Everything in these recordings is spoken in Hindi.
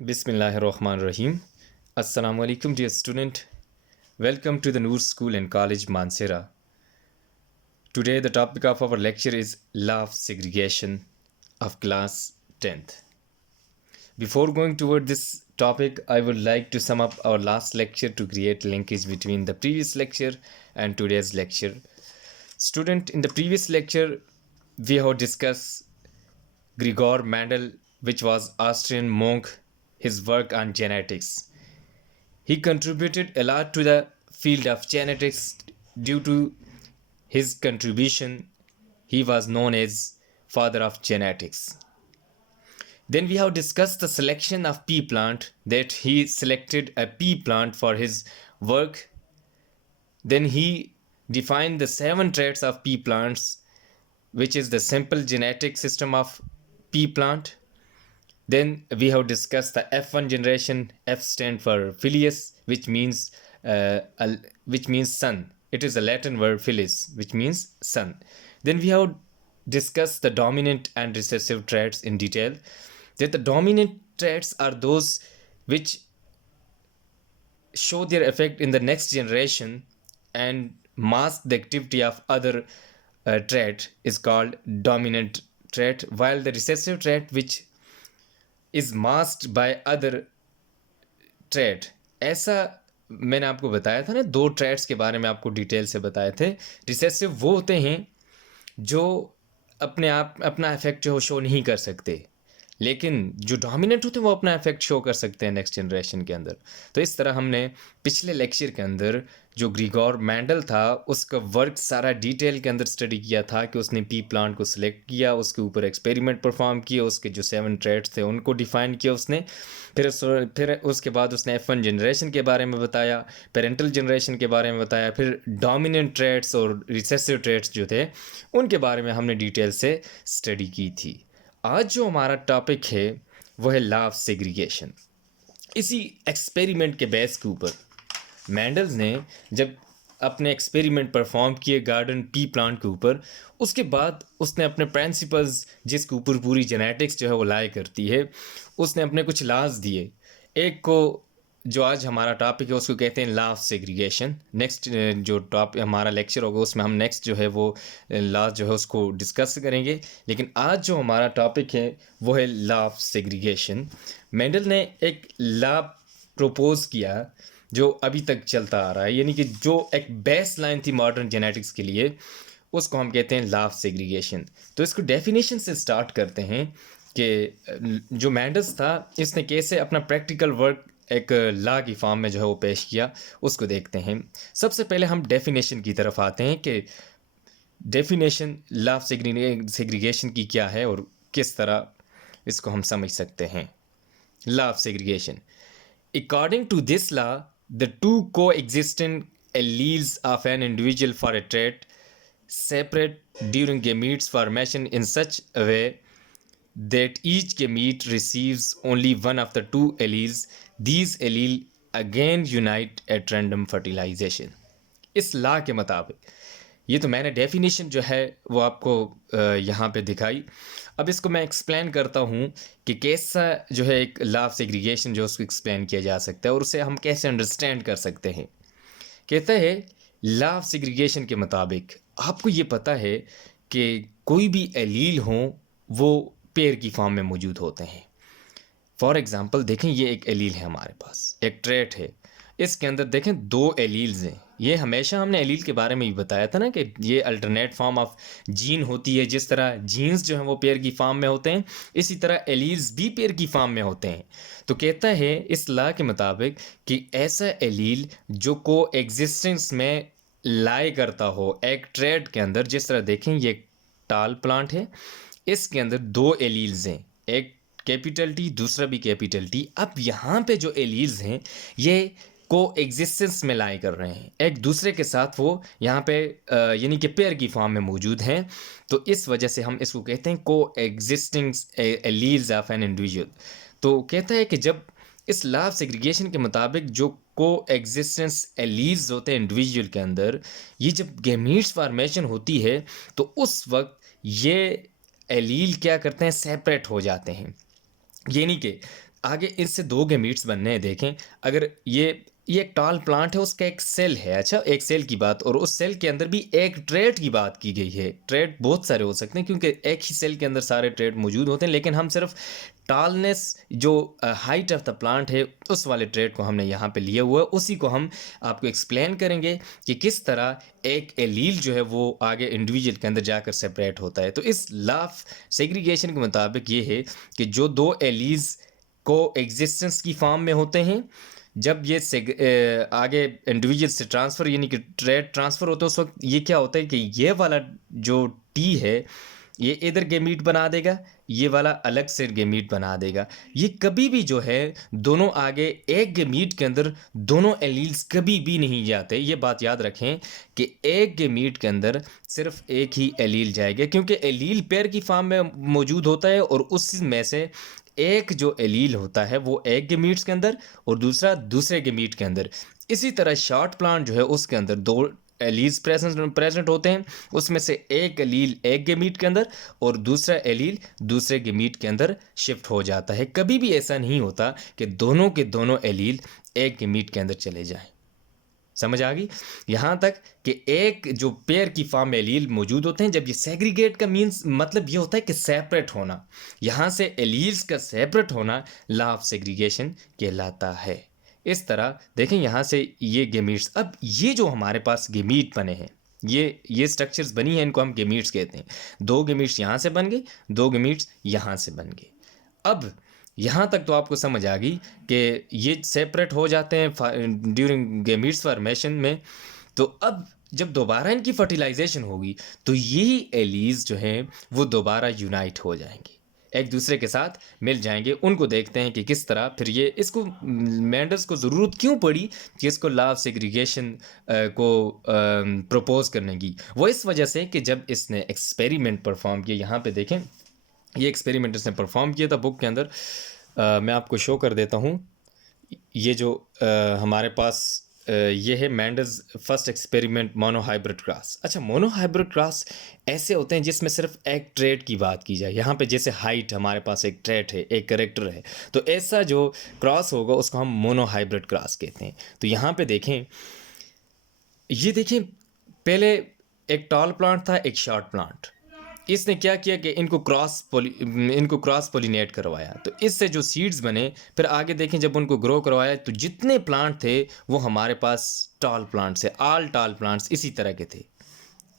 Bismillahirrahmanirrahim. Assalamu alaikum, dear student. Welcome to the Noor School and College, Mansehra. Today, the topic of our lecture is Law of Segregation of class 10th. Before going toward this topic, I would like to sum up our last lecture to create linkage between the previous lecture and today's lecture. Student, in the previous lecture, we have discussed Gregor Mendel, which was Austrian monk, his work on genetics. He contributed a lot to the field of genetics. Due to his contribution, he was known as father of genetics. Then we have discussed the selection of pea plant, that he selected a pea plant for his work. Then he defined the 7 traits of pea plants, which is the simple genetic system of pea plant. Then we have discussed the F1 generation. F stand for filius, which means son. It is a Latin word filius, which means son. Then we have discussed the dominant and recessive traits in detail. That the dominant traits are those which show their effect in the next generation and mask the activity of other trait is called dominant trait, while the recessive trait, which is masked by other trait. ऐसा मैंने आपको बताया था ना, 2 ट्रेट्स के बारे में आपको डिटेल से बताए थे. रिसेसिव वो होते हैं जो अपने आप अपना इफेक्ट जो शो नहीं कर सकते, लेकिन जो डोमिनेंट होते हैं वो अपना इफेक्ट शो कर सकते हैं नेक्स्ट जनरेशन के अंदर. तो इस तरह हमने पिछले लेक्चर के अंदर जो ग्रीगोर मैंडल था उसका वर्क सारा डिटेल के अंदर स्टडी किया था कि उसने पी प्लांट को सिलेक्ट किया, उसके ऊपर एक्सपेरिमेंट परफॉर्म किए, उसके जो 7 ट्रेट्स थे उनको डिफाइन किया उसने. फिर उसके बाद उसने F1 जनरेशन के बारे में बताया, पेरेंटल जनरेशन के बारे में बताया, फिर डोमिनेंट ट्रेट्स और रिसेसिव ट्रेट्स जो थे उनके बारे में हमने डिटेल से स्टडी की थी. आज जो हमारा टॉपिक है वो है लॉ ऑफ सेग्रीगेशन. इसी एक्सपेरिमेंट के बेस के ऊपर मैंडल्स ने जब अपने एक्सपेरिमेंट परफॉर्म किए गार्डन पी प्लांट के ऊपर, उसके बाद उसने अपने प्रिंसिपल्स जिसके ऊपर पूरी जेनेटिक्स जो है वो लाई करती है, उसने अपने कुछ लॉज दिए. एक को जो आज हमारा टॉपिक है उसको कहते हैं लॉ ऑफ सेग्रीगेशन. नेक्स्ट जो टॉपिक हमारा लेक्चर होगा उसमें हम नेक्स्ट जो है वो लॉ जो है उसको डिस्कस करेंगे, लेकिन आज जो हमारा टॉपिक है वो है लॉ ऑफ सेग्रीगेशन. मेंडल ने एक लॉ प्रपोज किया जो अभी तक चलता आ रहा है, यानी कि जो एक बेस लाइन थी मॉडर्न जेनेटिक्स के लिए, उसको हम कहते हैं लॉ ऑफ सेग्रीगेशन. तो इसको डेफिनेशन से स्टार्ट करते हैं कि जो मेंडल्स था इसने कैसे अपना प्रैक्टिकल वर्क एक लॉ की फॉर्म में जो है वो पेश किया, उसको देखते हैं. सबसे पहले हम डेफिनेशन की तरफ आते हैं कि डेफिनेशन लॉ ऑफ सेग्रीगेशन की क्या है और किस तरह इसको हम समझ सकते हैं. Law of segregation. According to this law, the 2 coexisting alleles of an individual for a trait separate during gametes formation in such a way that each gamete receives only one of the 2 alleles. These allele again unite at random fertilization. इस लॉ के मुताबिक, ये तो मैंने डेफिनेशन जो है वो आपको यहाँ पे दिखाई. अब इसको मैं एक्सप्लेन करता हूँ कि कैसा जो है एक लॉ ऑफ सेग्रीगेशन जो उसको एक्सप्लेन किया जा सकता है और उसे हम कैसे अंडरस्टैंड कर सकते हैं. कहता है लॉ ऑफ सेग्रीगेशन के मुताबिक आपको ये पता है कि कोई भी एलील हो वो पेयर की फॉर्म में मौजूद होते हैं. फॉर एग्ज़ाम्पल देखें, ये एक एलील है हमारे पास, एक ट्रेट है, इसके अंदर देखें 2 एलील्स हैं. ये हमेशा हमने एलील के बारे में भी बताया था ना कि ये अल्टरनेट फॉर्म ऑफ जीन होती है. जिस तरह जीन्स जो हैं वो पेयर की फॉर्म में होते हैं, इसी तरह एलील्स भी पेयर की फॉर्म में होते हैं. तो कहता है इस लॉ के मुताबिक कि ऐसा एलील जो को एग्जिस्टेंस में लाई करता हो एक ट्रेट के अंदर, जिस तरह देखें ये टाल प्लांट है, इसके अंदर 2 एलील्स हैं, एक कैपिटल टी दूसरा भी कैपिटल टी. अब यहाँ पे जो एलील्स हैं ये को एग्जिस्टेंस में लाई कर रहे हैं एक दूसरे के साथ, वो यहाँ पे यानी कि पेयर की फॉर्म में मौजूद हैं. तो इस वजह से हम इसको कहते हैं को existing alleles of an individual. तो कहता है कि जब इस लॉ ऑफ सेग्रीगेशन के मुताबिक जो को एग्जिस्टेंस एलील्स होते हैं इंडिविजुअल के अंदर, ये जब गैमीट्स फॉर्मेशन होती है तो उस वक्त ये एलील क्या करते हैं, सेपरेट हो जाते हैं. यानी कि आगे इससे दो गैमीट्स बनने हैं। देखें, अगर ये एक टॉल प्लांट है, उसका एक सेल है। अच्छा, एक सेल की बात, और उस सेल के अंदर भी एक ट्रेट की बात की गई है। ट्रेट बहुत सारे हो सकते हैं क्योंकि एक ही सेल के अंदर सारे ट्रेट मौजूद होते हैं, लेकिन हम सिर्फ टॉलनेस, जो हाइट ऑफ द प्लांट है, उस वाले ट्रेट को हमने यहाँ पे लिया हुआ है। उसी को हम आपको एक्सप्लेन करेंगे कि किस तरह एक एलील जो है वो आगे इंडिविजुअल के अंदर जाकर सेपरेट होता है। तो इस लॉ ऑफ सेग्रीगेशन के मुताबिक ये है कि जो दो एलीज को एग्जिस्टेंस की फॉर्म में होते हैं, जब ये आगे इंडिविजुअल से ट्रांसफ़र यानी कि ट्रेड ट्रांसफ़र होता है, उस वक्त ये क्या होता है कि ये वाला जो टी है ये इधर गेमीट बना देगा, ये वाला अलग से गेमीट बना देगा। ये कभी भी जो है दोनों आगे एक गेमीट के अंदर दोनों एलील्स कभी भी नहीं जाते। ये बात याद रखें कि एक गेमीट के अंदर सिर्फ एक ही एलील जाएगा, क्योंकि एलील पेयर की फॉर्म में मौजूद होता है, और उसमें से एक जो एलील होता है वो एक गेमीट्स के अंदर और दूसरा दूसरे गेमीट के अंदर। इसी तरह शॉर्ट प्लांट जो है उसके अंदर दो एलील्स प्रेजेंट होते हैं, उसमें से एक एलील एक गेमीट के अंदर और दूसरा एलील दूसरे गेमीट के अंदर शिफ्ट हो जाता है। कभी भी ऐसा नहीं होता कि दोनों के दोनों एलील एक गेमीट के अंदर चले जाएं। समझ आ गई? यहाँ तक कि एक जो पेयर की फॉर्म में एलील मौजूद होते हैं, जब ये सेग्रीगेट का मीन्स मतलब ये होता है कि सेपरेट होना, यहाँ से एलील्स का सेपरेट होना लॉ ऑफ सेग्रीगेशन कहलाता है। इस तरह देखें, यहाँ से ये गेमीट्स, अब ये जो हमारे पास गेमीट बने हैं, ये स्ट्रक्चर्स बनी हैं, इनको हम गेमीट्स कहते हैं। दो गेमीट्स यहाँ से बन गए, दो गेमीट्स यहाँ से बन गए। अब यहाँ तक तो आपको समझ आ गई कि ये सेपरेट हो जाते हैं ड्यूरिंग गेमीट्स फॉर्मेशन में। तो अब जब दोबारा इनकी फर्टिलाइजेशन होगी तो यही एलीज जो हैं वो दोबारा यूनाइट हो जाएंगे, एक दूसरे के साथ मिल जाएंगे। उनको देखते हैं कि किस तरह फिर ये इसको मेंडल्स को ज़रूरत क्यों पड़ी कि इसको लॉ ऑफ सेग्रीगेशन को प्रपोज करने की। वो इस वजह से कि जब इसने एक्सपेरिमेंट परफॉर्म किया, यहाँ पे देखें ये एक्सपेरिमेंट इसने परफॉर्म किया था बुक के अंदर। मैं आपको शो कर देता हूँ। ये जो हमारे पास ये है Mendel's first experiment monohybrid cross. अच्छा, मोनोहाइब्रिड क्रॉस ऐसे होते हैं जिसमें सिर्फ एक ट्रेट की बात की जाए। यहाँ पे जैसे हाइट हमारे पास एक ट्रेट है, एक करेक्टर है, तो ऐसा जो क्रॉस होगा उसको हम मोनोहाइब्रिड क्रॉस कहते हैं। तो यहाँ पे देखें, ये देखें, पहले एक टॉल प्लांट था, एक शॉर्ट प्लांट। इसने क्या किया कि इनको क्रॉस पोलिनेट करवाया, तो इससे जो सीड्स बने, फिर आगे देखें जब उनको ग्रो करवाया तो जितने प्लांट थे वो हमारे पास टॉल प्लांट्स है, ऑल टॉल प्लांट्स इसी तरह के थे।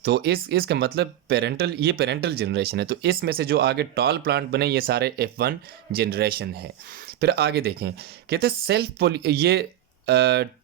तो इसका मतलब पेरेंटल जनरेशन है। तो इसमें से जो आगे टॉल प्लांट बने ये सारे F1 जनरेशन है। फिर आगे देखें, कहते हैं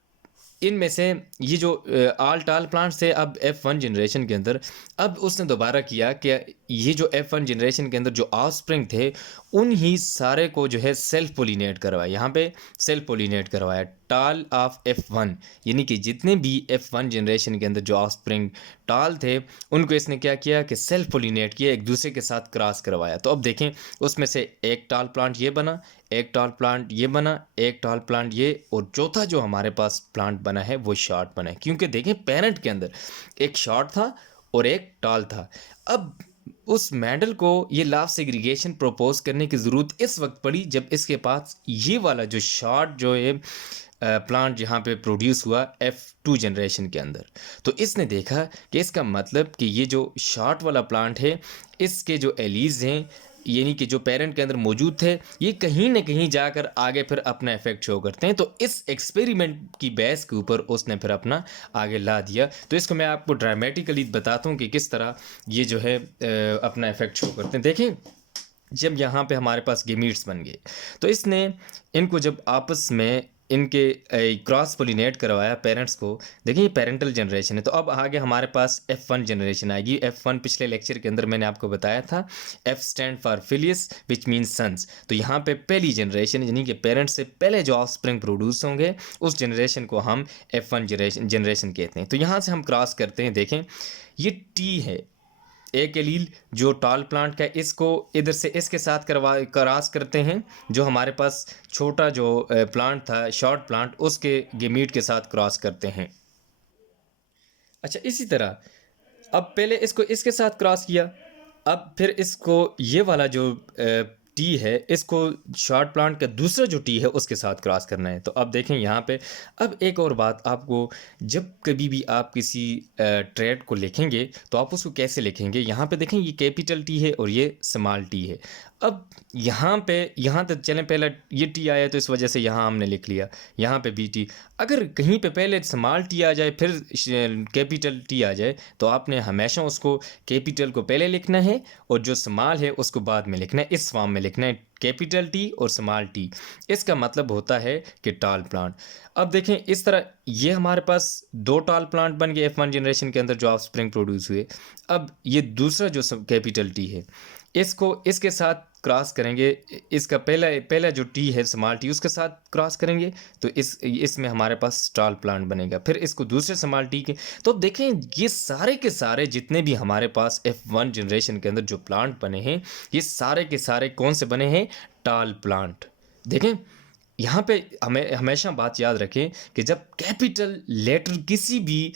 इनमें से ये जो आल टाल प्लांट्स थे अब F1 जनरेशन के अंदर, अब उसने दोबारा किया कि ये जो F1 जनरेशन के अंदर जो ऑफस्प्रिंग थे उन ही सारे को जो है सेल्फ पोलिनेट करवाया। यहाँ पे सेल्फ पोलिनेट करवाया टाल ऑफ F1, यानी कि जितने भी F1 जनरेशन के अंदर जो ऑफस्प्रिंग टाल थे उनको इसने क्या किया कि सेल्फ पोलिनेट किया, एक दूसरे के साथ क्रॉस करवाया। तो अब देखें, उसमें से एक टाल प्लांट ये बना, एक टॉल प्लांट ये बना, एक टॉल प्लांट ये, और चौथा जो हमारे पास प्लांट बना है वो शॉर्ट बना है, क्योंकि देखें पेरेंट के अंदर एक शॉर्ट था और एक टॉल था। अब उस मेंडल को ये लॉ ऑफ सेग्रीगेशन प्रपोज करने की ज़रूरत इस वक्त पड़ी जब इसके पास ये वाला जो शॉर्ट जो है प्लांट यहाँ पे प्रोड्यूस हुआ F2 जनरेशन के अंदर। तो इसने देखा कि इसका मतलब कि ये जो शॉर्ट वाला प्लांट है इसके जो एलीज हैं, यानी कि जो पेरेंट के अंदर मौजूद थे, ये कहीं ना कहीं जाकर आगे फिर अपना इफेक्ट शो करते हैं। तो इस एक्सपेरिमेंट की बेस के ऊपर उसने फिर अपना आगे ला दिया। तो इसको मैं आपको ड्रामेटिकली बताता हूँ कि किस तरह ये जो है अपना इफेक्ट शो करते हैं। देखें, जब यहाँ पे हमारे पास गेमीट्स बन गए तो इसने इनको जब आपस में इनके क्रॉस पोलिनेट करवाया पेरेंट्स को। देखिए ये पेरेंटल जनरेशन है। तो अब आगे हमारे पास F1 जनरेशन आएगी। F1 पिछले लेक्चर के अंदर मैंने आपको बताया था, F stand for filius which means sons. तो यहाँ पे पहली जनरेशन यानी कि पेरेंट्स से पहले जो ऑफस्प्रिंग प्रोड्यूस होंगे उस जनरेशन को हम F1 जनरेशन कहते हैं। तो यहाँ से हम क्रॉस करते हैं। देखें ये T है, एक एलील जो टॉल प्लांट का, इसको इधर से इसके साथ क्रॉस करते हैं। जो हमारे पास छोटा जो प्लांट था शॉर्ट प्लांट, उसके गेमीट के साथ क्रॉस करते हैं। अच्छा, इसी तरह अब पहले इसको इसके साथ क्रॉस किया, अब फिर इसको ये वाला जो टी है इसको शॉर्ट प्लांट का दूसरा जो टी है उसके साथ क्रॉस करना है। तो अब देखें यहाँ पे, अब एक और बात आपको, जब कभी भी आप किसी ट्रेड को लिखेंगे तो आप उसको कैसे लिखेंगे। यहाँ पे देखें ये कैपिटल टी है और ये स्मॉल टी है। अब यहाँ पे, यहाँ तक चलें, पहला ये टी आया तो इस वजह से यहाँ हमने लिख लिया, यहाँ पे बी टी। अगर कहीं पे पहले स्मॉल टी आ जाए फिर कैपिटल टी आ जाए तो आपने हमेशा उसको कैपिटल को पहले लिखना है और जो स्मॉल है उसको बाद में लिखना है, इस फॉर्म में लिखना है, कैपिटल टी और स्मॉल टी। इसका मतलब होता है कि टॉल प्लांट। अब देखें इस तरह ये हमारे पास दो टॉल प्लांट बन गए F1 जनरेशन के अंदर जो ऑफस्प्रिंग प्रोड्यूस हुए। अब ये दूसरा जो कैपिटल टी है इसको इसके साथ क्रॉस करेंगे, इसका पहला पहला जो टी है स्मॉल टी उसके साथ क्रॉस करेंगे तो इसमें हमारे पास टॉल प्लांट बनेगा, फिर इसको दूसरे स्मॉल टी के। तो अब देखें ये सारे के सारे जितने भी हमारे पास F1 जनरेशन के अंदर जो प्लांट बने हैं ये सारे के सारे कौन से बने हैं, टॉल प्लांट। देखें यहाँ पे हमें हमेशा बात याद रखें कि जब कैपिटल लेटर किसी भी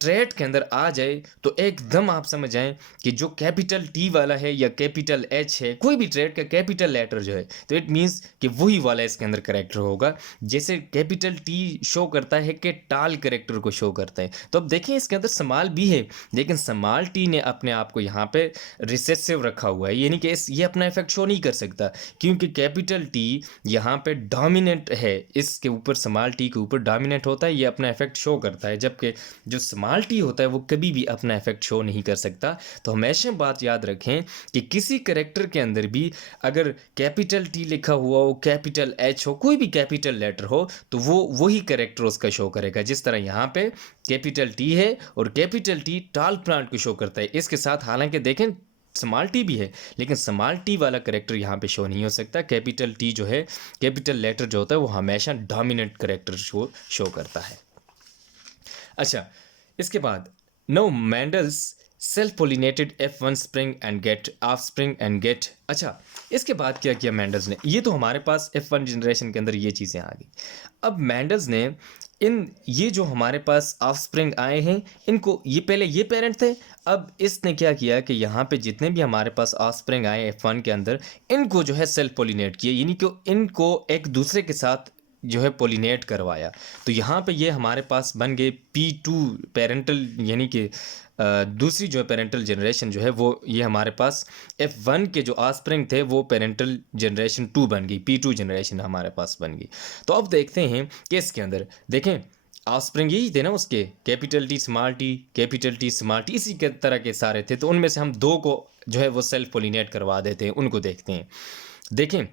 ट्रेड के अंदर आ जाए तो एकदम आप समझ जाएं कि जो कैपिटल टी वाला है या कैपिटल एच है, कोई भी ट्रेड का कैपिटल लेटर जो है, तो इट मीन्स कि वही वाला इसके अंदर करेक्टर होगा। जैसे कैपिटल टी शो करता है कि टाल करेक्टर को शो करता है। तो अब देखें इसके अंदर स्मॉल भी है लेकिन स्मॉल टी ने अपने आप को यहाँ पे रिसेसिव रखा हुआ है, यानी कि ये अपना इफेक्ट शो नहीं कर सकता क्योंकि कैपिटल टी यहाँ पे डोमिनेंट है, इसके ऊपर स्मॉल टी के ऊपर डोमिनेंट होता है, ये अपना इफेक्ट शो करता है, जबकि जो स्मॉल टी होता है वो कभी भी अपना इफेक्ट शो नहीं कर सकता। तो हमेशा बात याद रखें कि किसी कैरेक्टर के अंदर भी अगर कैपिटल टी लिखा हुआ हो, कैपिटल एच हो, कोई भी कैपिटल लेटर हो तो वो वही कैरेक्टर उसका शो करेगा। जिस तरह यहाँ पे कैपिटल टी है और कैपिटल टी टॉल प्लांट को शो करता है, इसके साथ हालांकि देखें स्मॉल टी भी है लेकिन स्मॉल टी वाला करेक्टर यहाँ पे शो नहीं हो सकता। कैपिटल टी जो है, कैपिटल लेटर जो होता है वो हमेशा डोमिनेंट करेक्टर शो करता है। अच्छा, इसके बाद no Mendel's self pollinated F1 spring and get of spring and get. अच्छा, इसके बाद क्या किया मैंडल्स ने, ये तो हमारे पास F1 जनरेशन के अंदर ये चीज़ें आ गई। अब मैंडल्स ने ये जो हमारे पास ऑफ स्प्रिंग आए हैं इनको, ये पहले ये पेरेंट थे, अब इसने क्या किया कि यहाँ पे जितने भी हमारे पास ऑफ स्प्रिंग आए F1 के अंदर इनको जो है सेल्फ पोलिनेट किए, यानी कि इनको एक दूसरे के साथ जो है पोलिनेट करवाया। तो यहाँ पे ये हमारे पास बन गए P2 पेरेंटल, यानी कि दूसरी जो है पेरेंटल जनरेशन जो है वो ये हमारे पास F1 के जो ऑफस्प्रिंग थे वो पेरेंटल जनरेशन 2 बन गई, P2 जनरेशन हमारे पास बन गई। तो अब देखते हैं कि इसके अंदर देखें ऑफस्प्रिंग यही थे ना उसके, capital t small T, capital t small T, इसी के तरह के सारे थे। तो उनमें से हम दो को जो है वो सेल्फ पोलिनेट करवा देते हैं, उनको देखते हैं। देखें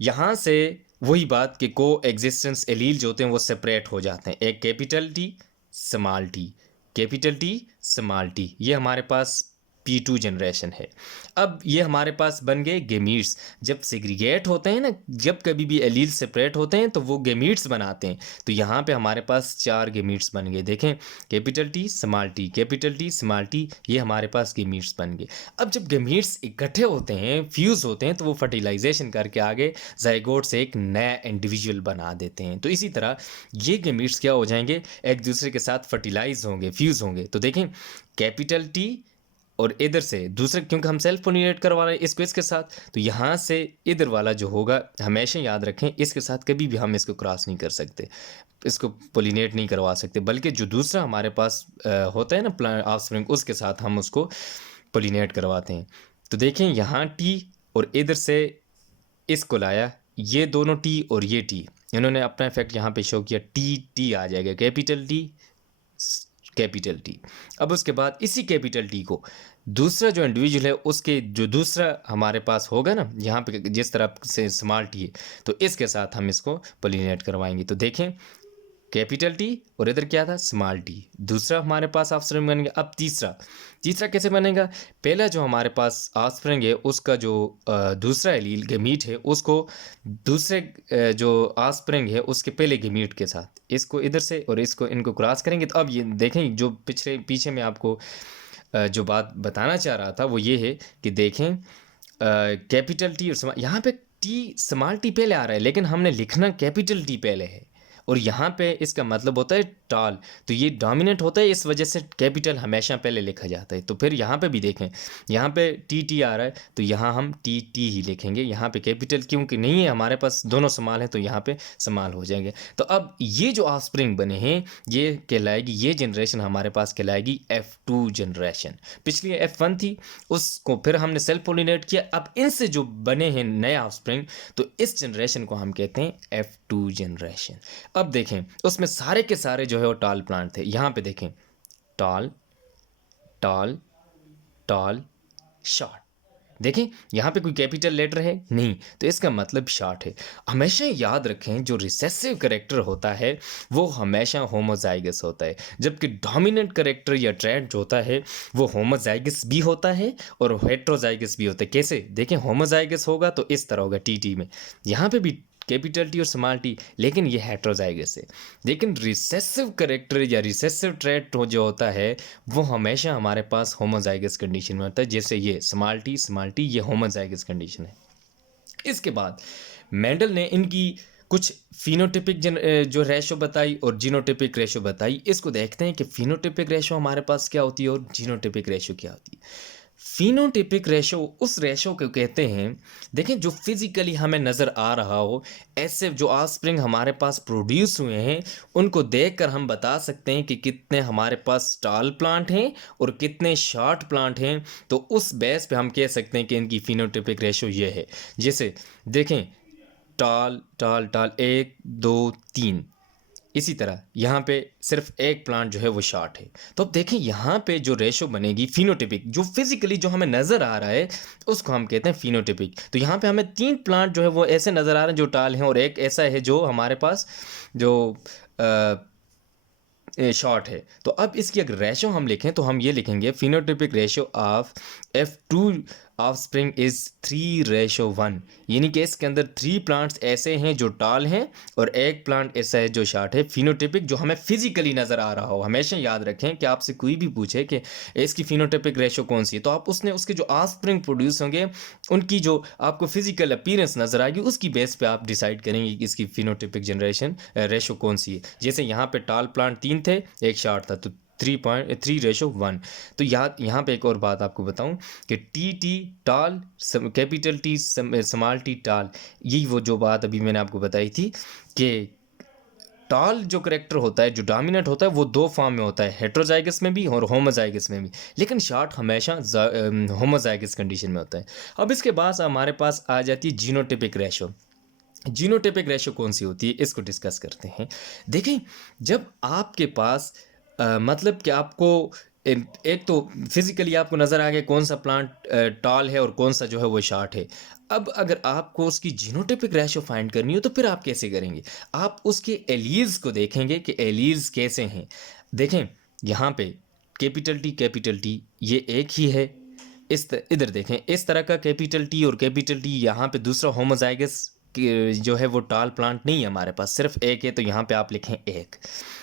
यहाँ से वही बात कि को एग्जिस्टेंस एलील जो होते हैं वो सेपरेट हो जाते हैं, एक capital t small T, capital t small T, ये हमारे पास P2 जनरेशन है। अब ये हमारे पास बन गए गेमीट्स। जब सेग्रीगेट होते हैं ना, जब कभी भी एलील सेपरेट होते हैं तो वो गेमीट्स बनाते हैं। तो यहाँ पे हमारे पास 4 गेमीट्स बन गए। देखें capital t small T, capital t small T, ये हमारे पास गेमीट्स बन गए। अब जब गेमीट्स इकट्ठे होते हैं, फ्यूज़ होते हैं, तो वो फर्टिलाइजेशन करके आगे जाइगोट से एक नया इंडिविजुअल बना देते हैं। तो इसी तरह ये गेमीट्स क्या हो जाएंगे, एक दूसरे के साथ फर्टिलाइज होंगे, फ्यूज़ होंगे। तो देखें कैपिटल टी और इधर से दूसरे, क्योंकि हम सेल्फ पोलिनेट करवा रहे हैं इसको इसके साथ, तो यहाँ से इधर वाला जो होगा हमेशा याद रखें इसके साथ कभी भी हम इसको क्रॉस नहीं कर सकते, इसको पोलिनेट नहीं करवा सकते, बल्कि जो दूसरा हमारे पास होता है ना ऑफस्प्रिंग, उसके साथ हम उसको पोलिनेट करवाते हैं। तो देखें यहाँ टी और इधर से इसको लाया, ये दोनों टी और ये टी, इन्होंने अपना इफेक्ट यहाँ पे शो किया, टी टी आ जाएगा, कैपिटल टी कैपिटल टी। अब उसके बाद इसी कैपिटल टी को दूसरा जो इंडिविजुअल है उसके जो दूसरा हमारे पास होगा ना, यहाँ पे जिस तरह से स्मॉल टी है तो इसके साथ हम इसको पोलिनेट करवाएंगे। तो देखें कैपिटल टी और इधर क्या था स्मॉल टी, दूसरा हमारे पास ऑफस्प्रिंग बन गया। अब तीसरा कैसे बनेगा, पहला जो हमारे पास ऑफस्प्रिंग है उसका जो दूसरा एलील गेमीट है उसको दूसरे जो ऑफस्प्रिंग है उसके पहले गेमीट के साथ इसको इधर से और इसको इनको क्रॉस करेंगे। तो अब ये देखें जो पीछे में आपको जो बात बताना चाह रहा था वो ये है कि देखें कैपिटल टी और यहाँ पे टी स्मॉल टी पहले आ रहा है लेकिन हमने लिखना कैपिटल टी पहले है और यहाँ पे इसका मतलब होता है टॉल, तो ये डोमिनेंट होता है, इस वजह से कैपिटल हमेशा पहले लिखा जाता है। तो फिर यहाँ पे भी देखें, यहाँ पे टी टी आ रहा है तो यहाँ हम टी टी ही लिखेंगे, यहाँ पे कैपिटल क्योंकि नहीं है, हमारे पास दोनों समाल हैं तो यहाँ पे समाल हो जाएंगे। तो अब ये जो ऑफस्प्रिंग बने हैं ये कहलाएगी, ये जनरेशन हमारे पास कहलाएगी F2 जनरेशन। पिछली F1 थी, उसको फिर हमने सेल्फ पोलिनेट किया, अब इनसे जो बने हैं नए ऑफस्प्रिंग, तो इस जनरेशन को हम कहते हैं F2 जनरेशन। अब देखें उसमें सारे के सारे जो है वो टॉल प्लांट थे। यहाँ पे देखें टॉल टॉल टॉल शॉर्ट, देखें यहाँ पे कोई कैपिटल लेटर है नहीं, तो इसका मतलब शॉर्ट है। हमेशा याद रखें जो रिसेसिव करेक्टर होता है वो हमेशा होमोजाइगस होता है, जबकि डोमिनेंट करेक्टर या ट्रेट जो होता है वो होमोजाइगस भी होता है और हेट्रोजाइगस भी होता है। कैसे देखें, होमोजाइगस होगा तो इस तरह होगा टी टी में, यहाँ पे भी कैपिटल टी और स्मॉल टी, लेकिन ये हेट्रोजाइगस है। लेकिन रिसेसिव करेक्टर या रिसेसिव ट्रेट जो होता है वो हमेशा हमारे पास होमोजाइगस कंडीशन में होता है, जैसे ये स्मॉल टी ये होमोजाइगस कंडीशन है। इसके बाद मेंडल ने इनकी कुछ फिनोटिपिक जो रेशो बताई और जीनोटिपिक रेशो बताई। इसको देखते हैं कि फिनोटिपिक रेशो हमारे पास क्या होती है और जीनोटिपिक रेशो क्या होती है। फिनोटिपिक रेशो उस रेशो को कहते हैं, देखें जो फिजिकली हमें नज़र आ रहा हो, ऐसे जो ऑफस्प्रिंग हमारे पास प्रोड्यूस हुए हैं उनको देखकर हम बता सकते हैं कि कितने हमारे पास टॉल प्लांट हैं और कितने शॉर्ट प्लांट हैं। तो उस बेस पे हम कह सकते हैं कि इनकी फिनोटिपिक रेशो ये है। जैसे देखें टॉल टॉल टॉल 1 2 3, इसी तरह यहाँ पे सिर्फ एक प्लांट जो है वो शॉर्ट है। तो अब देखें यहाँ पे जो रेशो बनेगी फिनोटिपिक, जो फिजिकली जो हमें नज़र आ रहा है उसको हम कहते हैं फिनोटिपिक। तो यहाँ पे हमें 3 प्लांट जो है वो ऐसे नज़र आ रहे हैं जो टाल हैं और एक ऐसा है जो हमारे पास जो शॉर्ट है। तो अब इसकी अगर रेशो हम लिखें तो हम ये लिखेंगे phenotypic ratio of F2 offspring is 3:1, यानी कि इसके अंदर 3 प्लांट्स ऐसे हैं जो टॉल हैं और एक प्लांट ऐसा है जो शॉर्ट है। फिनोटिपिक जो हमें फिजिकली नज़र आ रहा हो, हमेशा याद रखें कि आपसे कोई भी पूछे कि इसकी फिनोटिपिक रेशो कौन सी है, तो आप उसके जो ऑफस्प्रिंग प्रोड्यूस होंगे उनकी जो आपको फिजिकल अपीयरेंस नज़र आएगी उसकी बेस पे आप डिसाइड करेंगे कि इसकी फिनोटिपिक जनरेशन रेशो कौन सी है। जैसे यहाँ पे टॉल प्लांट 3 थे, एक शॉर्ट था, तो 3:3:1। तो यहाँ पे एक और बात आपको बताऊं कि T T tall, capital t small T tall, यही वो जो बात अभी मैंने आपको बताई थी कि टॉल जो करेक्टर होता है जो डोमिनेंट होता है वो 2 फॉर्म में होता है, हेट्रोजाइगस में भी और होमोजाइगस में भी, लेकिन शॉर्ट हमेशा होमोजाइगस कंडीशन में होता है। अब इसके बाद हमारे पास आ जाती है जीनोटिपिक रेशो। जीनोटिपिक रेशो कौन सी होती है इसको डिस्कस करते हैं। देखें जब आपके पास मतलब कि आपको एक तो फिजिकली आपको नज़र आ गया कौन सा प्लांट टॉल है और कौन सा जो है वो शॉर्ट है। अब अगर आपको उसकी जीनोटिपिक रेशो फाइंड करनी हो तो फिर आप कैसे करेंगे, आप उसके एलील्स को देखेंगे कि एलील्स कैसे हैं। देखें यहाँ पे कैपिटल टी ये एक ही है, इधर देखें इस तरह का कैपिटल टी और कैपिटल टी, यहाँ पे दूसरा होमोजाइगस जो है वो टॉल प्लांट नहीं है हमारे पास, सिर्फ एक है, तो यहाँ पे आप लिखें एक।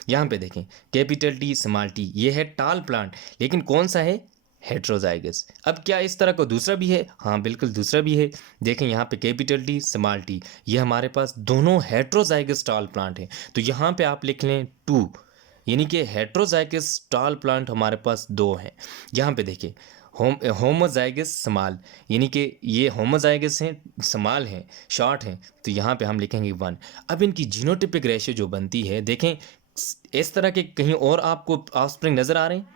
यहाँ पे देखें कैपिटल टी स्मॉल टी ये है टॉल प्लांट, लेकिन कौन सा है, हेट्रोजाइगस। अब क्या इस तरह का दूसरा भी है, हाँ बिल्कुल दूसरा भी है। देखें यहाँ पे कैपिटल टी स्मॉल टी ये हमारे पास दोनों हेट्रोजाइगस टॉल प्लांट हैं, तो यहाँ पे आप लिख लें 2, यानी कि हेट्रोजाइगस टॉल प्लांट हमारे पास 2 हैं। यहाँ पे देखिए होमोजाइगस समाल, यानी कि ये होमोजाइगस हैं समाल हैं शॉर्ट हैं, तो यहाँ पे हम लिखेंगे 1। अब इनकी जीनोटिपिक रेशियो जो बनती है, देखें इस तरह के कहीं और आपको ऑफस्प्रिंग नज़र आ रहे हैं,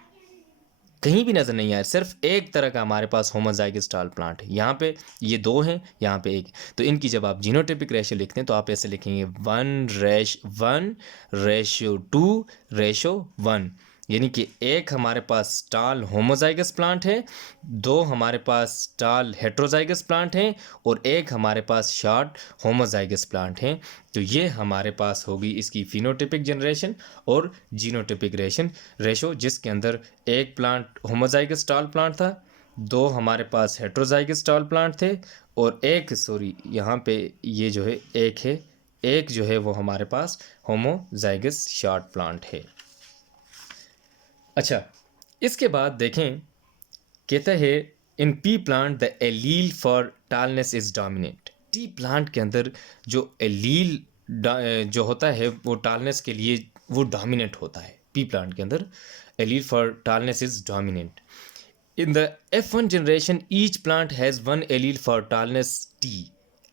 कहीं भी नज़र नहीं आया, सिर्फ एक तरह का हमारे पास होमोजाइगस टॉल प्लांट है। यहाँ पे ये 2 हैं, यहाँ पे 1, तो इनकी जब आप जीनोटिपिक रेशियो लिखते हैं तो आप ऐसे लिखेंगे 1:2:1, यानी कि एक हमारे पास टॉल होमोजाइगस प्लांट है, 2 हमारे पास टॉल हेट्रोजाइगस प्लांट हैं और एक हमारे पास शॉर्ट होमोजाइगस प्लांट हैं। तो ये हमारे पास होगी इसकी फिनोटिपिक जनरेशन और जीनोटिपिक रेशो, जिसके अंदर एक प्लांट होमोजाइगस टॉल प्लांट था, 2 हमारे पास हेट्रोजाइगस टॉल प्लांट थे और यहाँ पे ये जो है एक जो है वो हमारे पास होमोजाइगस शॉर्ट प्लांट है। अच्छा, इसके बाद देखें कहता है in P plant the allele for tallness is dominant. T plant के अंदर जो एलील जो होता है वो टालनेस के लिए वो डोमिनेंट होता है पी प्लांट के अंदर। Allele for tallness is dominant. In the F1 generation, each plant has one allele for tallness T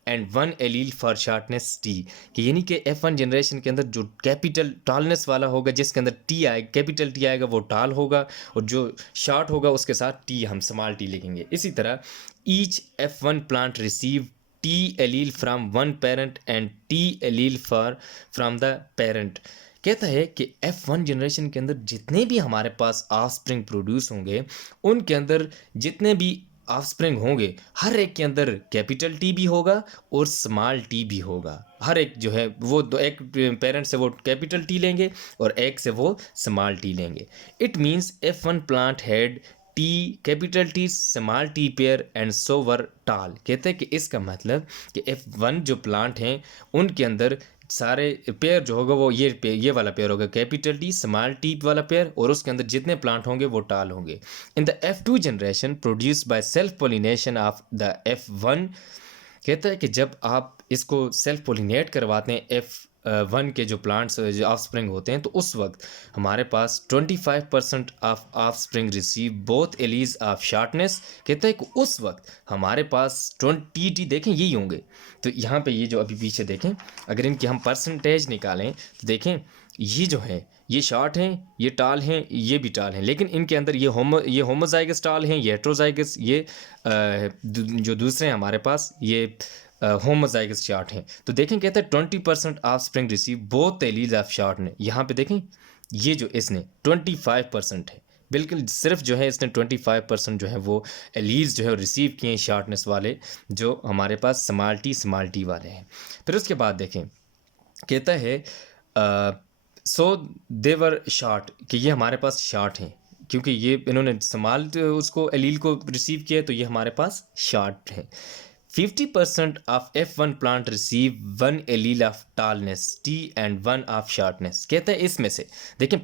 and one allele for shortness T। कि यानी कि F1 जनरेशन के अंदर जो कैपिटल टॉलनेस वाला होगा जिसके अंदर T आएगा, कैपिटल T आएगा, वो टाल होगा, और जो शॉर्ट होगा उसके साथ T हम स्मॉल T लिखेंगे। इसी तरह each F1 plant receive T allele from one parent and T allele from the parent। कहता है कि F1 जनरेशन के अंदर जितने भी हमारे पास ऑफस्प्रिंग प्रोड्यूस होंगे, उनके अंदर जितने भी ऑफस्प्रिंग होंगे, हर एक के अंदर कैपिटल टी भी होगा और स्मॉल टी भी होगा। हर एक जो है वो दो, एक पेरेंट से वो कैपिटल टी लेंगे और एक से वो स्मॉल टी लेंगे। It means F1 plant had t capital t small t pair and so were tall. कहते हैं कि इसका मतलब कि F1 जो प्लांट हैं उनके अंदर सारे पेयर जो होगा वो ये वाला पेयर होगा, कैपिटल टी स्मॉल टी वाला पेयर, और उसके अंदर जितने प्लांट होंगे वो टाल होंगे। In the F2 generation produced by self pollination of the F1। कहता है कि जब आप इसको सेल्फ पोलिनेट करवाते हैं F1 के जो प्लांट्स जो ऑफस्प्रिंग होते हैं, तो उस वक्त हमारे पास 25% of offspring receive both alleles of shortness. कहता है कि उस वक्त हमारे पास 20 देखें यही होंगे। तो यहाँ पे ये जो अभी पीछे देखें, अगर इनकी हम परसेंटेज निकालें तो देखें ये जो है ये शॉर्ट हैं, ये टाल हैं, ये भी टाल हैं, लेकिन इनके अंदर ये होमोजाइगस टाल हैं, ये हेट्रोजाइगस, ये जो दूसरे हैं हमारे पास ये होमोजाइगस शॉर्ट हैं। तो देखें कहते हैं 20% of spring receive both alleles of short ने। यहाँ पे देखें ये जो इसने 25% है, बिल्कुल सिर्फ जो है इसने 25% जो है वो एलीज जो है रिसीव किए हैं शार्टनेस वाले, जो हमारे पास स्मॉल टी वाले हैं। फिर उसके बाद देखें कहता है सो देवर शार्ट, कि ये हमारे पास शार्ट हैं, क्योंकि ये इन्होंने स्मॉल उसको एलील को रिसीव किया तो ये हमारे पास शार्ट है। 50% of F1 plant receive one allele of tallness T and one of shortness. कहते हैं इसमें से देखें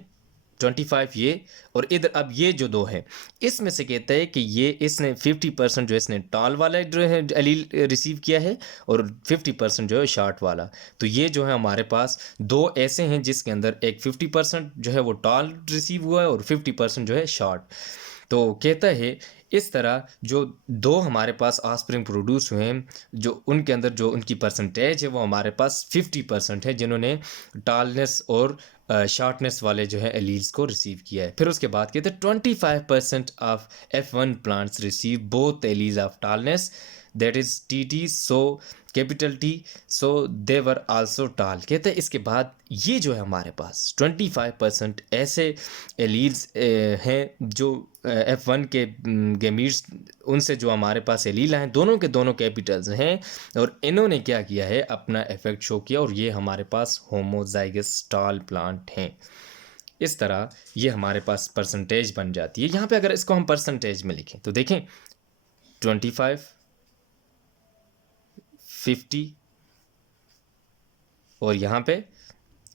25 ये और इधर अब ये जो दो है, इसमें से कहता है कि ये इसने 50% जो इसने टॉल वाला जो है एलील रिसीव किया है और 50% जो है शॉर्ट वाला। तो ये जो है हमारे पास दो ऐसे हैं जिसके अंदर एक 50% जो है वो टॉल रिसीव हुआ है और 50% जो है शॉर्ट। तो कहता है इस तरह जो दो हमारे पास ऑफस्प्रिंग प्रोड्यूस हुए हैं, जो उनके अंदर जो उनकी परसेंटेज है वो हमारे पास 50% है जिन्होंने टालनेस और शॉर्टनेस वाले जो है एलील्स को रिसीव किया है। फिर उसके बाद कहते हैं 25% of F1 plants receive both alleles of tallness that is TT so capital T so they were also tall. कहते हैं इसके बाद ये जो है हमारे पास 25% ऐसे एलील्स हैं जो F1 के गेमीट्स उनसे जो हमारे पास एलील हैं दोनों के दोनों कैपिटल्स हैं, और इन्होंने क्या किया है अपना इफेक्ट शो किया, और ये हमारे पास होमोजाइगस टाल प्लांट हैं। इस तरह ये हमारे पास परसेंटेज बन जाती है। यहाँ पे अगर इसको हम परसेंटेज में लिखें तो देखें 25, 50 और यहाँ पे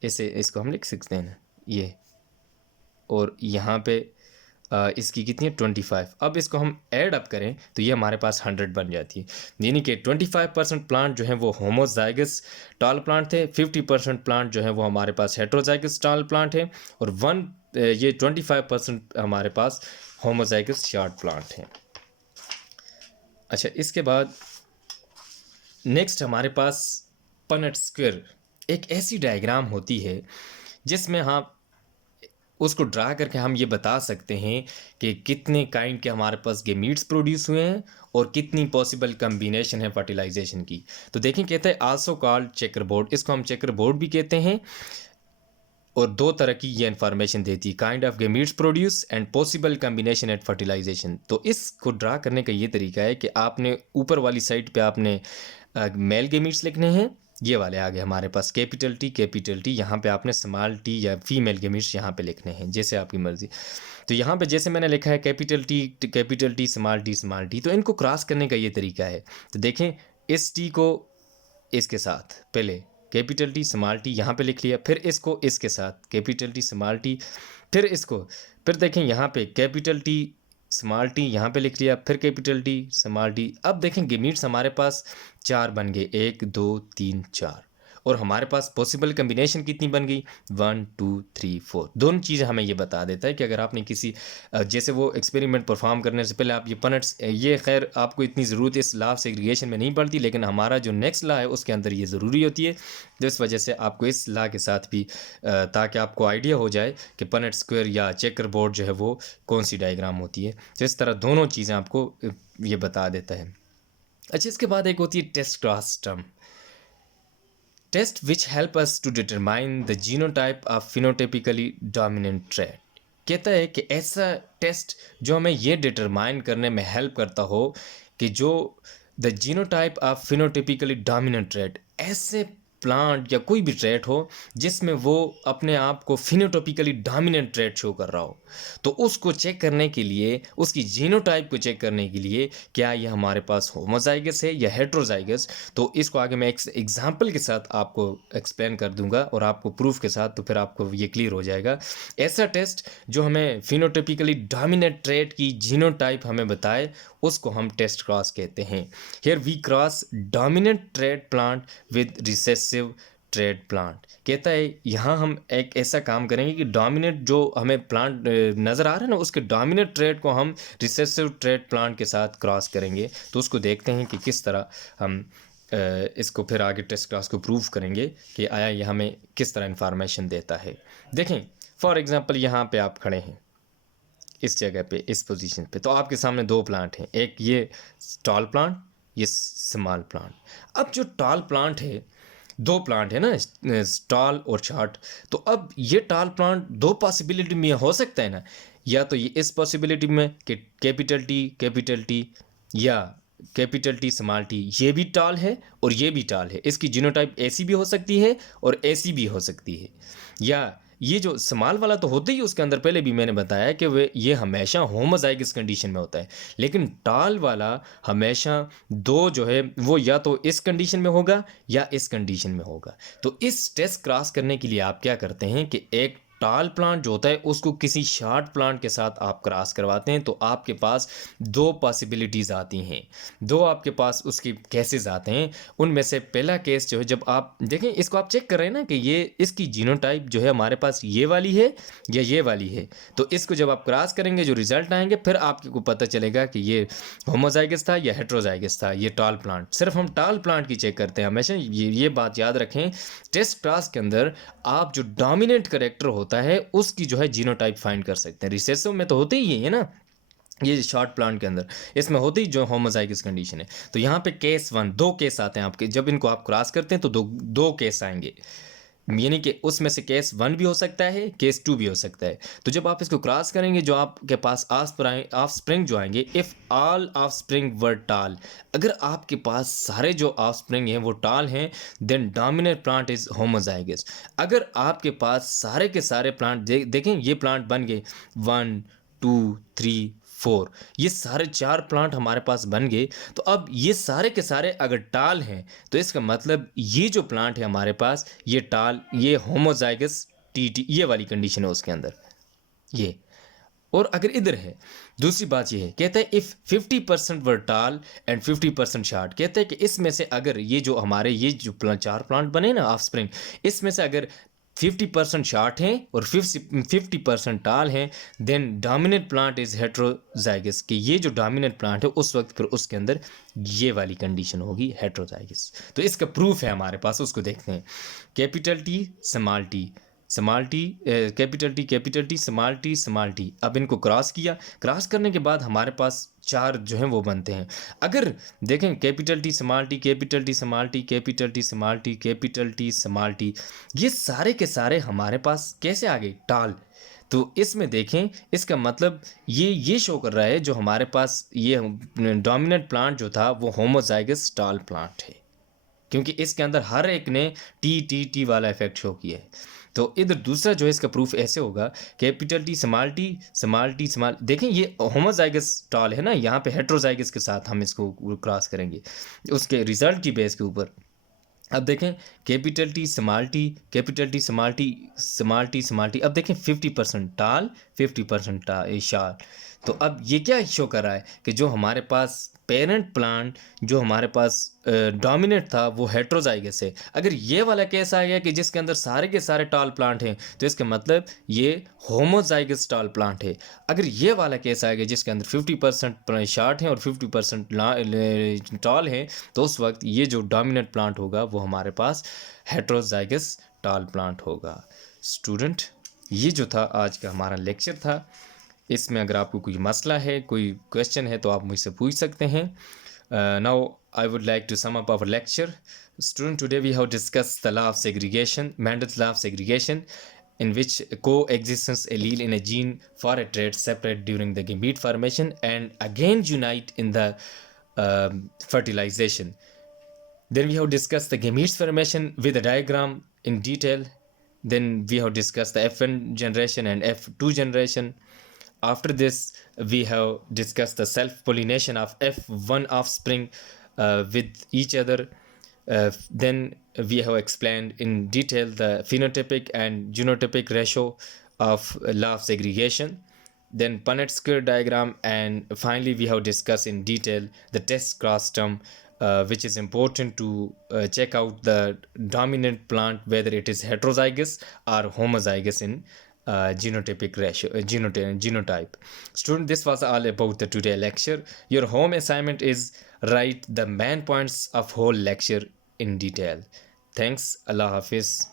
इसको हम लिख सकते हैं ना ये, और यहाँ पे इसकी कितनी है 25। अब इसको हम ऐड अप करें तो ये हमारे पास 100 बन जाती है। यानी कि 25% प्लांट जो है वो होमोजाइगस टाल प्लांट थे, 50% प्लांट जो है वो हमारे पास हेट्रोजाइगस टाल प्लांट है, और ये 25% हमारे पास होमोजाइगस शॉर्ट प्लांट हैं। अच्छा, इसके बाद नेक्स्ट हमारे पास पनेट स्क्वायर एक ऐसी डायग्राम होती है जिसमें हम उसको ड्रा करके हम ये बता सकते हैं कि कितने काइंड के हमारे पास गेमीट्स प्रोड्यूस हुए हैं और कितनी पॉसिबल कम्बिनेशन है फर्टिलाइजेशन की। तो देखें कहते हैं आल्सो कॉल्ड चेकर बोर्ड, इसको हम चेकर बोर्ड भी कहते हैं, और दो तरह की ये इन्फॉर्मेशन देती है, kind of gametes produce and possible combination at fertilization. तो इसको ड्रा करने का ये तरीका है कि आपने ऊपर वाली साइड पे आपने मेल गेमीट्स लिखने हैं, ये वाले आ गए हमारे पास कैपिटल टी, यहाँ पे आपने स्मॉल टी या फीमेल गेमीट्स यहाँ पे लिखने हैं जैसे आपकी मर्जी। तो यहाँ पे जैसे मैंने लिखा है कैपिटल टी स्मॉल टी, तो इनको क्रॉस करने का ये तरीका है। तो देखें इस टी को इसके साथ पहले कैपिटल टी स्मॉल टी यहाँ पे लिख लिया, फिर इसको इसके साथ कैपिटल टी स्मॉल टी, फिर इसको, फिर देखें यहाँ पे कैपिटल टी स्मॉल टी यहाँ पे लिख लिया, फिर कैपिटल टी स्मॉल टी। अब देखें गेमीट्स हमारे पास 4 बन गए, 1 2 3 4, और हमारे पास पॉसिबल कम्बिनेशन कितनी बन गई, 1 2 3 4। दोनों चीज़ें हमें ये बता देता है कि अगर आपने किसी जैसे वो एक्सपेरिमेंट परफॉर्म करने से पहले आप ये पनट्स, ये खैर आपको इतनी ज़रूरत इस लॉ ऑफ सेग्रीगेशन में नहीं पड़ती, लेकिन हमारा जो नेक्स्ट लॉ है उसके अंदर ये ज़रूरी होती है। तो इस वजह से आपको इस लॉ के साथ भी ताकि आपको आइडिया हो जाए कि पनट स्क्वायर या चेकर बोर्ड जो है वो कौन सी डायग्राम होती है। तो इस तरह दोनों चीज़ें आपको ये बता देता है। अच्छा, इसके बाद एक होती है test class term, test which help us to determine the genotype of phenotypically dominant trait. कहता है कि ऐसा टेस्ट जो हमें ये डिटरमाइन करने में हेल्प करता हो कि जो the genotype of phenotypically dominant trait, ऐसे प्लांट या कोई भी ट्रेट हो जिसमें वो अपने आप को फिनोटाइपिकली डोमिनेंट ट्रेट शो कर रहा हो, तो उसको चेक करने के लिए, उसकी जीनोटाइप को चेक करने के लिए क्या ये हमारे पास होमोजाइगस है या हेट्रोजाइगस, तो इसको आगे मैं एक एग्जांपल के साथ आपको एक्सप्लेन कर दूंगा और आपको प्रूफ के साथ, तो फिर आपको ये क्लियर हो जाएगा। ऐसा टेस्ट जो हमें फिनोटाइपिकली डोमिनेंट ट्रेट की जीनोटाइप हमें बताए उसको हम टेस्ट क्रॉस कहते हैं। Here we cross dominant trait plant with recessive trait plant. कहता है यहाँ हम एक ऐसा काम करेंगे कि डोमिनेंट जो हमें प्लांट नज़र आ रहा है ना, उसके डोमिनेंट ट्रेड को हम रिसेसिव ट्रेड प्लांट के साथ क्रॉस करेंगे। तो उसको देखते हैं कि किस तरह हम इसको फिर आगे टेस्ट क्लास को प्रूव करेंगे कि आया ये हमें किस तरह इंफॉर्मेशन देता है। देखें फॉर एग्ज़ाम्पल यहाँ पे आप खड़े हैं इस जगह पे, इस पोजीशन पे, तो आपके सामने दो प्लांट हैं, एक ये टॉल प्लांट, ये स्मॉल प्लांट। अब जो टॉल प्लांट है, दो प्लांट है ना, टॉल और शॉर्ट, तो अब ये टॉल प्लांट दो पॉसिबिलिटी में हो सकता है ना, या तो ये इस पॉसिबिलिटी में कि कैपिटल टी या कैपिटल टी स्मॉल टी, ये भी टॉल है और ये भी टॉल है। इसकी जीनोटाइप ऐसी भी हो सकती है और ऐसी भी हो सकती है। या ये जो स्मॉल वाला तो होता ही उसके अंदर, पहले भी मैंने बताया कि वे ये हमेशा होमोजाइगस कंडीशन में होता है, लेकिन टॉल वाला हमेशा दो जो है वो या तो इस कंडीशन में होगा या इस कंडीशन में होगा। तो इस टेस्ट क्रॉस करने के लिए आप क्या करते हैं कि एक टॉल प्लांट जो होता है उसको किसी शॉर्ट प्लांट के साथ आप क्रॉस करवाते हैं, तो आपके पास दो पॉसिबिलिटीज़ आती हैं, दो आपके पास उसके केसेस आते हैं। उनमें से पहला केस जो है, जब आप देखें इसको आप चेक कर रहे हैं ना कि ये इसकी जीनोटाइप जो है हमारे पास ये वाली है या ये वाली है, तो इसको जब आप क्रॉस करेंगे जो रिजल्ट आएंगे फिर आपको पता चलेगा कि ये होमोजाइगस था या हेट्रोजाइगस था, ये टॉल प्लांट। सिर्फ हम टॉल प्लांट की चेक करते हैं हमेशा, ये बात याद रखें। टेस्ट क्लास के अंदर आप जो डोमिनेंट करेक्टर होता है उसकी जो है जीनोटाइप फाइंड कर सकते हैं। रिसेसिव में तो होते ही है ना, ये शॉर्ट प्लांट के अंदर इसमें होती ही जो होमोजाइगस कंडीशन है। तो यहाँ पे केस वन, दो केस आते हैं आपके, जब इनको आप क्रॉस करते हैं तो दो केस आएंगे, यानी कि उसमें से केस वन भी हो सकता है, केस टू भी हो सकता है। तो जब आप इसको क्रॉस करेंगे जो आपके पास ऑफ स्प्रिंग जो आएंगे, इफ़ ऑल ऑफ स्प्रिंग वर टाल, अगर आपके पास सारे जो ऑफ स्प्रिंग हैं वो टाल हैं, then dominant plant is homozygous. अगर आपके पास सारे के सारे प्लांट देखें, ये प्लांट बन गए 1 2 3 4, ये सारे चार प्लांट हमारे पास बन गए। तो अब ये सारे के सारे अगर टाल हैं तो इसका मतलब ये जो प्लांट है हमारे पास, ये टाल, ये होमोजाइगस टी ये वाली कंडीशन है उसके अंदर ये। और अगर इधर है, दूसरी बात ये है, कहता है इफ़ 50% वर टाल एंड 50% शार्ट, कहता है कि इसमें से अगर ये जो हमारे ये जो चार प्लांट बने ना ऑफ स्प्रिंग, इसमें से अगर 50% शार्ट हैं और 50% टाल हैं, then dominant plant is heterozygous, कि ये जो डोमिनेंट प्लांट है उस वक्त फिर उसके अंदर ये वाली कंडीशन होगी हेट्रोजाइगस। तो इसका प्रूफ है हमारे पास, उसको देखते हैं। Capital t small T, small T capital t small T, अब इनको क्रॉस किया, क्रॉस करने के बाद हमारे पास चार जो हैं वो बनते हैं। अगर देखें capital t small T capital t small T capital t small T capital t small T, ये सारे के सारे हमारे पास कैसे आ गए, टाल। तो इसमें देखें इसका मतलब ये शो कर रहा है जो हमारे पास ये डोमिनेंट प्लांट जो था वो होमोजाइगस टाल प्लांट है, क्योंकि इसके अंदर हर एक ने टी वाला इफेक्ट शो किया है। तो इधर दूसरा जो है इसका प्रूफ ऐसे होगा, कैपिटल टी स्मॉल, देखें ये होमोजाइगस टॉल है ना, यहाँ पे हेट्रोजाइगस के साथ हम इसको क्रॉस करेंगे उसके रिजल्ट की बेस के ऊपर। अब देखें capital t small T capital t small T, अब देखें 50% टाल 50% शार्ट। तो अब ये क्या शो कर रहा है कि जो हमारे पास पेरेंट प्लांट जो हमारे पास डोमिनेट था वो हेट्रोजाइगस है। अगर ये वाला केस आ गया कि जिसके अंदर सारे के सारे टॉल प्लांट हैं, तो इसका मतलब ये होमोजाइगस टॉल प्लांट है। अगर ये वाला केस आ गया जिसके अंदर 50% शॉर्ट हैं और 50% टॉल हैं, तो उस वक्त ये जो डोमिनेंट प्लांट होगा वो हमारे पास हेट्रोजाइगस टॉल प्लांट होगा। स्टूडेंट, ये जो था आज का हमारा लेक्चर था। इसमें अगर आपको कोई मसला है, कोई क्वेश्चन है, तो आप मुझसे पूछ सकते हैं। Now I would like to sum up our lecture. Student, today we have discussed the law of segregation, Mendel's law of segregation, in which coexistence allele in a gene for a trait separate during the gamete formation and again unite in the fertilization. Then we have discussed the gametes formation with a diagram in detail. Then we have discussed the F1 generation and F2 generation. After this, we have discussed the self-pollination of F1 offspring with each other. Then we have explained in detail the phenotypic and genotypic ratio of law of segregation. Then Punnett square diagram, and finally we have discussed in detail the test cross term, which is important to check out the dominant plant whether it is heterozygous or homozygous in genotypic ratio, genotype. Student, this was all about the today lecture. Your home assignment is write the main points of whole lecture in detail. Thanks. Allah Hafiz.